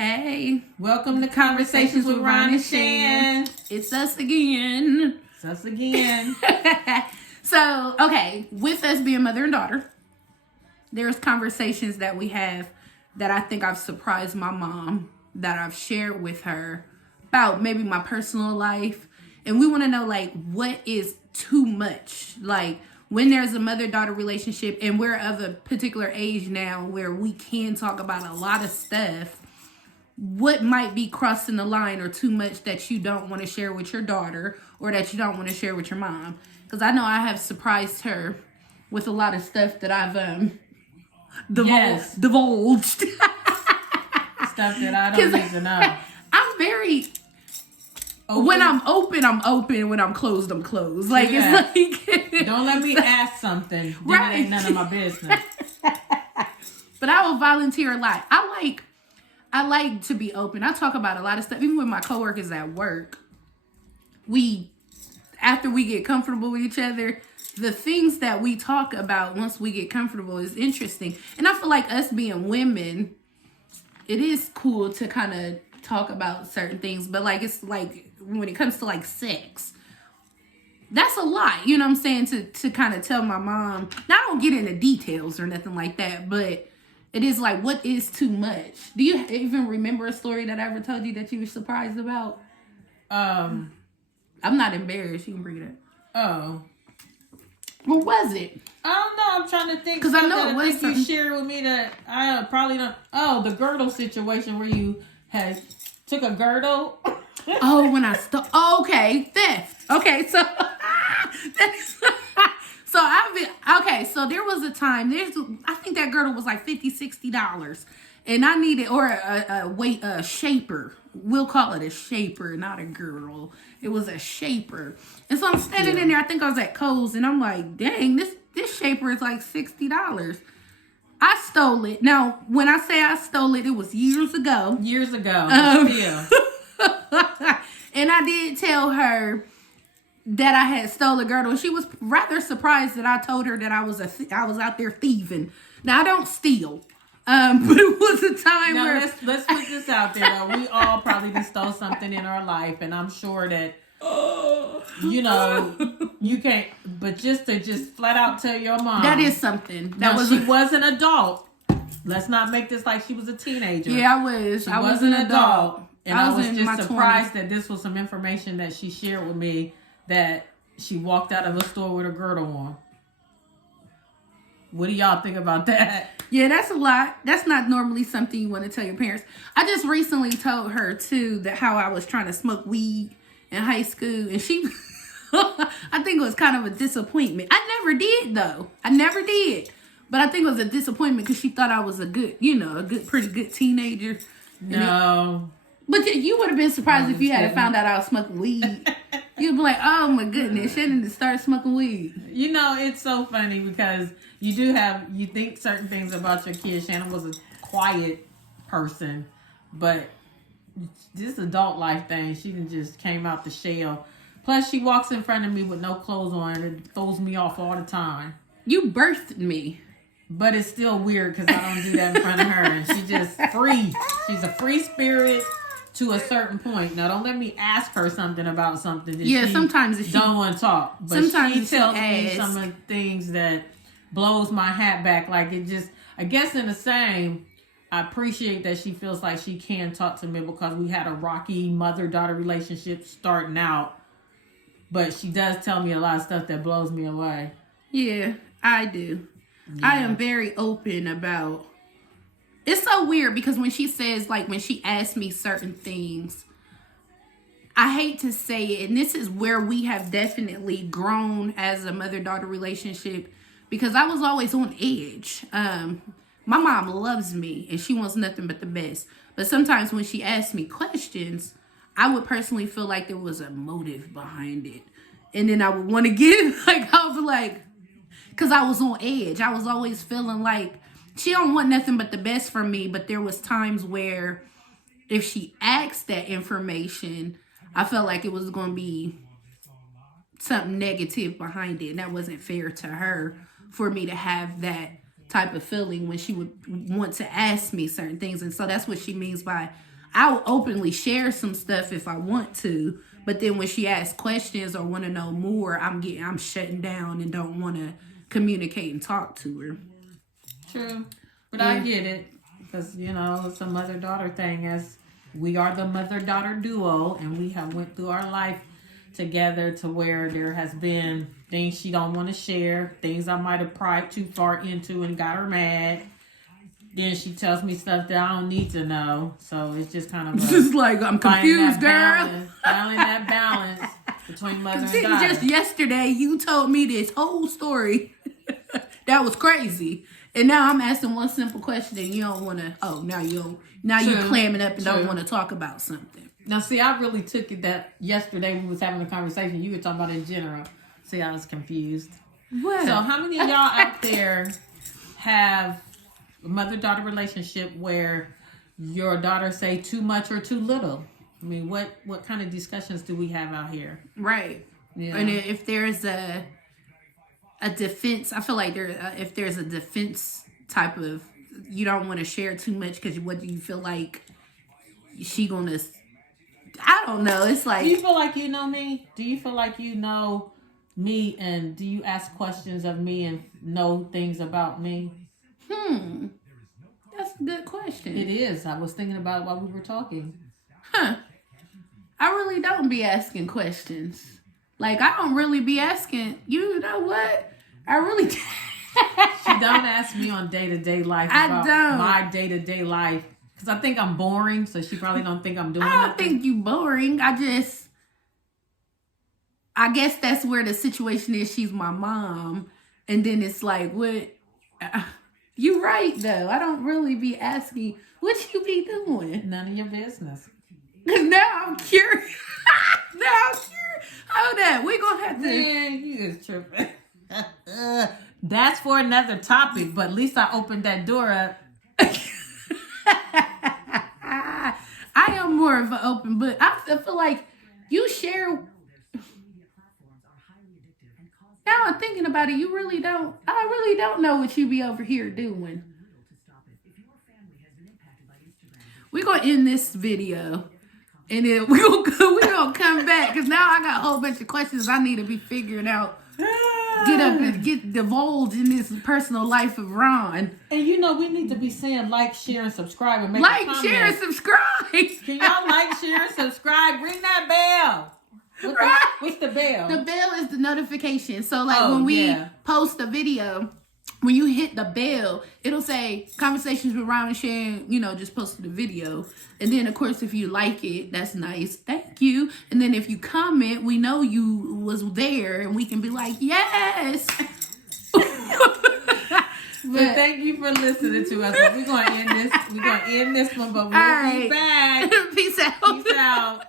Hey, Welcome to Conversations with Ron and Shan. It's us again. It's us again. So, okay, with us being mother and daughter, there's conversations that we have that I think I've surprised my mom, that I've shared with her about maybe my personal life. And we want to know, like, what is too much? Like, when there's a mother-daughter relationship and we're of a particular age now where we can talk about a lot of stuff, what might be crossing the line or too much that you don't want to share with your daughter or that you don't want to share with your mom? Because I know I have surprised her with a lot of stuff that I've divulged. Stuff that I don't need to know. I'm very... Open. When I'm open. When I'm closed, I'm closed. Like, yeah. It's like... Don't let me ask something. Right. It ain't none of my business. But I will volunteer a lot. I like to be open. I talk about a lot of stuff. Even with my coworkers at work, after we get comfortable with each other, the things that we talk about once we get comfortable is interesting. And I feel like us being women, it is cool to kind of talk about certain things. But like, it's like when it comes to like sex, that's a lot. You know what I'm saying? To kind of tell my mom. Now, I don't get into details or nothing like that, but it is like, what is too much? Do you even remember a story that I ever told you that you were surprised about? I'm not embarrassed. You can bring it up. Oh. What was it? I don't know. I'm trying to think. Because I know it was something you shared with me that I probably don't. Oh, the girdle situation where you had took a girdle. Oh, when I stole. Oh, okay. Theft. Okay, so. So there was a time, I think that girdle was like $50, $60. And I needed, or a shaper. We'll call it a shaper, not a girdle. It was a shaper. And so I'm standing in there, I think I was at Kohl's, and I'm like, dang, this shaper is like $60. I stole it. Now, when I say I stole it, it was years ago. Years ago. And I did tell her that I had stole a girdle. She was rather surprised that I told her that I was out there thieving. Now, I don't steal. But it was a time where... Let's put this out there, though. We all probably just stole something in our life, and I'm sure that, you can't... But just flat out tell your mom... That is something. She was an adult. Let's not make this like she was a teenager. Yeah, I was. I was an adult. And I was just surprised that this was some information that she shared with me, that she walked out of a store with a girdle on. What do y'all think about that? Yeah, that's a lot. That's not normally something you want to tell your parents. I just recently told her, too, that how I was trying to smoke weed in high school. And she, I think it was kind of a disappointment. I never did, though. I never did. But I think it was a disappointment because she thought I was a pretty good teenager. No. But you would have been surprised if you had found out I was smoking weed. You'd be like, oh my goodness, Shannon started smoking weed. You know, it's so funny because you think certain things about your kid. Shannon was a quiet person, but this adult life thing, she just came out the shell. Plus, she walks in front of me with no clothes on and it throws me off all the time. You birthed me. But it's still weird because I don't do that in front of her. And she's just free. She's a free spirit to a certain point. Now, don't let me ask her something about something that sometimes she don't want to talk. But sometimes she tells me some of the things that blows my hat back. Like, it just, I guess in the same, I appreciate that she feels like she can talk to me because we had a rocky mother-daughter relationship starting out. But she does tell me a lot of stuff that blows me away. Yeah, I do. Yeah. I am very open about... It's so weird because when she says, like, when she asks me certain things, I hate to say it, and this is where we have definitely grown as a mother-daughter relationship, because I was always on edge. My mom loves me, and she wants nothing but the best. But sometimes when she asks me questions, I would personally feel like there was a motive behind it. And then I would want to give, like, I was like, because I was on edge. I was always feeling like she don't want nothing but the best from me. But there was times where if she asked that information, I felt like it was going to be something negative behind it. And that wasn't fair to her for me to have that type of feeling when she would want to ask me certain things. And so that's what she means by I'll openly share some stuff if I want to, but then when she asks questions or want to know more, I'm shutting down and don't want to communicate and talk to her. True. But I get it, because, you know, it's a mother-daughter thing, as we are the mother-daughter duo, and we have went through our life together to where there has been things she don't want to share, things I might have pried too far into and got her mad. Then she tells me stuff that I don't need to know. So it's just kind of just like, I'm confused, girl. Finding that balance between mother and daughter. Just yesterday, you told me this whole story. That was crazy. And now I'm asking one simple question and you don't want to, now you're clamming up and don't want to talk about something. Now, see, I really took it that yesterday we was having a conversation. You were talking about in general. See, I was confused. What? So how many of y'all out there have a mother-daughter relationship where your daughter say too much or too little? I mean, what kind of discussions do we have out here? Right. Yeah. And if there's a defense, I feel like if there's a defense type of, you don't want to share too much because what do you feel like she gonna, I don't know. It's like, do you feel like you know me? Do you feel like you know me, and do you ask questions of me and know things about me? That's a good question. It is. I was thinking about it while we were talking. I really don't be asking questions. Like, I don't really be asking, you know what? I really She don't ask me on day-to-day life about my day-to-day life. Because I think I'm boring, so she probably don't think I'm doing I don't nothing. think you boring. I guess that's where the situation is. She's my mom. And then it's like, what? You right, though. I don't really be asking, what you be doing? None of your business. Now I'm curious. Hold on. We're going to have to. Man, you is tripping. That's for another topic, but at least I opened that door up. I am more of an open book. I feel like you share. Now I'm thinking about it. I really don't know what you be over here doing. We're going to end this video. And then we're gonna come back. Because now I got a whole bunch of questions I need to be figuring out. Get up and get divulged in this personal life of Ron. And you know, we need to be saying like, share, and subscribe, and make a comment. Share, and subscribe. Can y'all like, share, and subscribe? Ring that bell. What's the bell? The bell is the notification. So like when we post a video, when you hit the bell, it'll say Conversations with Ron and Sharon, just posted a video. And then, of course, if you like it, that's nice. Thank you. And then if you comment, we know you was there and we can be like, yes. But thank you for listening to us. We're going to end this. We're going to end this one, but we'll be back. Peace out. Peace out.